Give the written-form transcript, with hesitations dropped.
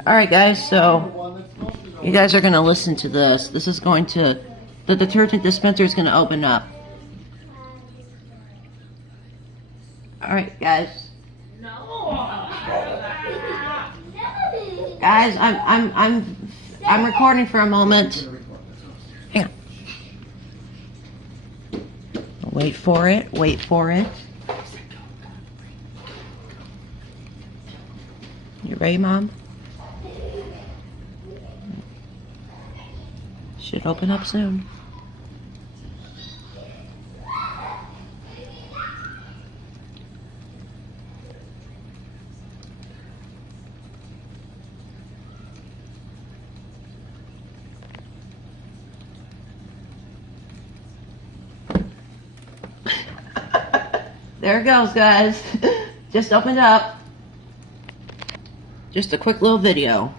Alright guys, so you guys are going to listen to this. This is going to, the detergent dispenser is going to open up. Alright guys. Guys, I'm recording for a moment. Hang on. Wait for it, wait for it. You ready, Mom? Should open up soon. There it goes, guys. Just opened up. Just a quick little video.